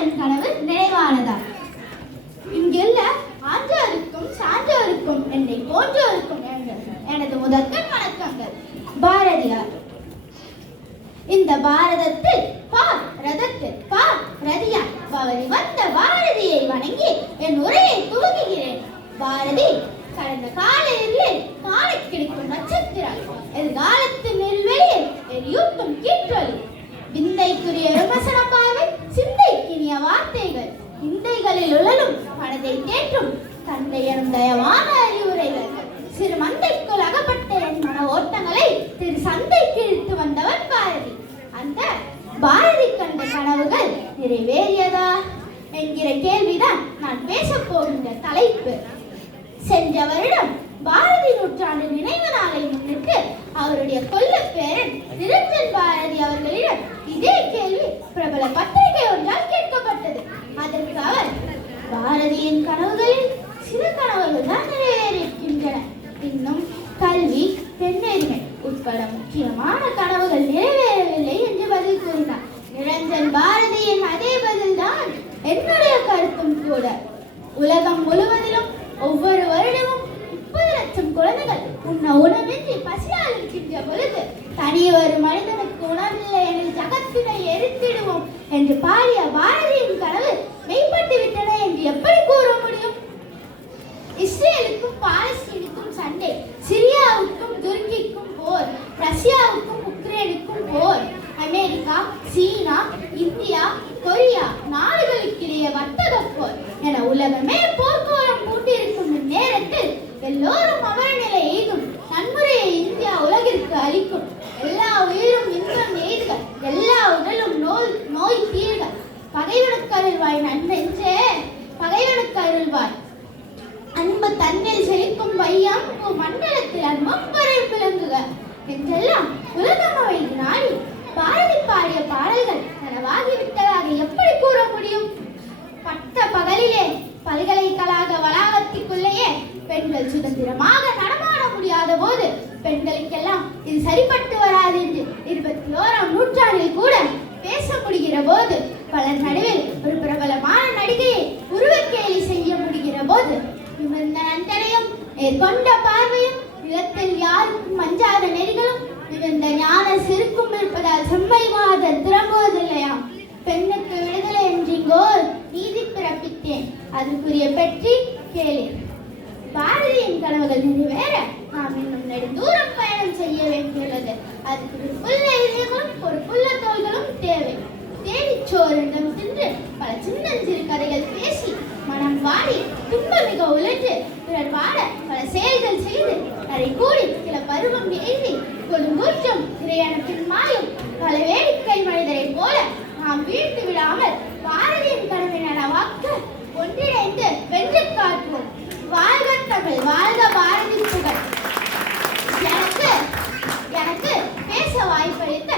பாரதியாரின் கனவு நிறைவானதா இங்குள்ள ஆன்றோருக்கும் சான்றோருக்கும் என்னை போன்றோருக்கும் எனது- முதற்கண் வணக்கங்கள். பாரதியார். இந்த பாரதத்தில் பார் ரதத்தில் பார் ரதியா பவரி வந்த பாரதியை வணங்கி என் உரையை துவங்குகிறேன். பாரதி கடந்த காலையில் காலை கிடைக்கும் நட்சத்திரம். எதிர்காலத்து நெல்வெளியில் எரியூட்டும் கீற்றொலி. தேற்றும் தயவான அறிவுரைகள். சிறு மந்தைக்குள் அகப்பட்ட என் மன ஓட்டங்களை. திரு சந்தைக்கு இழுத்து வந்தவன் பாரதி. அந்த பாரதி கண்ட கனவுகள் நிறைவேறியதா? என்கிற கேள்விதான் நான் பேசப் போகின்ற தலைப்பு. சென்ற வருடம் பாரதி நூற்றாண்டு நினைவு நாளை முன்னிட்டு அவருடைய கொல்ல பேரன் நிரஞ்சன் பாரதி அவர்களிடம் இதே கேள்வி பிரபல பத்திரிகை ஒன்றால் கேட்கப்பட்டது. அதற்கு அவர் பாரதியின் கனவுகளில் கனவுகள்தான் கனவுகள் இன்னும் கல்வி பெண்ணெறிமை உட்பட முக்கியமான கனவுகள் நிறைவேறவில்லை என்று பதில் கூறினார் நிரஞ்சன் பாரதியின் அதே பதில்தான் என்னுடைய கருத்தும் கூட உலகம் முழுவதிலும் ஒவ்வொரு வருடமும் முப்பது லட்சம் குழந்தைகள் உண்ண உணவின்றி பசியால் இருக்கின்ற பொழுது தனி ஒரு மனிதனுக்கு உணவில்லை எனில் ஜகத்தினை எரித்திடுவோம் என்று பாடிய பாரதியின் கனவு மெய்ப்பட்டு விட்டன என்று எப்படி இஸ்ரேலுக்கும் பாலஸ்தீனுக்கும் சண்டை. சிரியாவுக்கும் துருக்கிக்கும் போர். ரஷ்யாவுக்கும் உக்ரைனுக்கும் போர். அமெரிக்கா சீனா இந்தியா கொரியா நாடுகளுக்கிடையே வர்த்தக போர். என உலகமே போர்க்கோலம் கூட்டியிருக்கும் நேரத்தில் எல்லோரும் தன்னில் செழிக்கும் வையம் மண்டலத்தில் அன்பம் வரை விளங்குக. என்றெல்லாம் உலகமவை நாடி பாரதி பாடிய பாடல்கள் நனவாகிவிட்டதாக எப்படி கூற முடியும்? பட்ட பகலிலே பல்கலைக்கழக வளாகத்திற்குள்ளேயே பெண்கள் சுதந்திரமாக நடமாட முடியாத போது பெண்களுக்கெல்லாம் இது சரிப்பட்டு வராது என்று இருபத்தி ஓராம் நூற்றாண்டில் கூட பேச முடிகிற போது பலர் நடுவில் ஒரு பிரபலமான நடிகை உருவக்கேலி செய்ய முடிகிற போது நிமிர்ந்த நந்தனையும் பார்வையும் நிலத்தில் யாருக்கும் மஞ்சாத நெறிகளும் மிகுந்த ஞான சிறுக்கும் இருப்பதால் செம்மை மாதர் திறம்புவதில்லையாம் பெண்ணுக்கு விடுதலை என்றிங்கோர் நீதி பிறப்பித்தேன். அதற்குரிய பற்றி கேளேன் பாரதியின் கனவுகள் நிறைவேற நாம் இன்னும் நெடுந்தூரம் பயணம் செய்ய வேண்டியுள்ளது. அதுக்கு ஒரு புல்ல இதயங்களும் ஒரு புல்ல தோள்களும் தேவை. தேடிச்சோரிடம் சென்று பல சின்னஞ்சிறு கதைகள் பேசி மனம் வாடி துன்பமிக உழன்று பிறர் வாழ பல செயல்கள் செய்து அதை கூடி சில பருவம் எழுதி கொடுங்கூற்றும் திரையணத்தின் மாயும் பல வேடிக்கை மனிதரை போல நாம் வீழ்த்து விடாமல் பாரதியின் கனவை நனவாக்க ஒன்றிணைந்து வென்று காட்டுவோம். வாழ்க தமிழ் வாழ்க பாரதி புகழ். எனக்கு எனக்கு பேச வாய்ப்பளித்த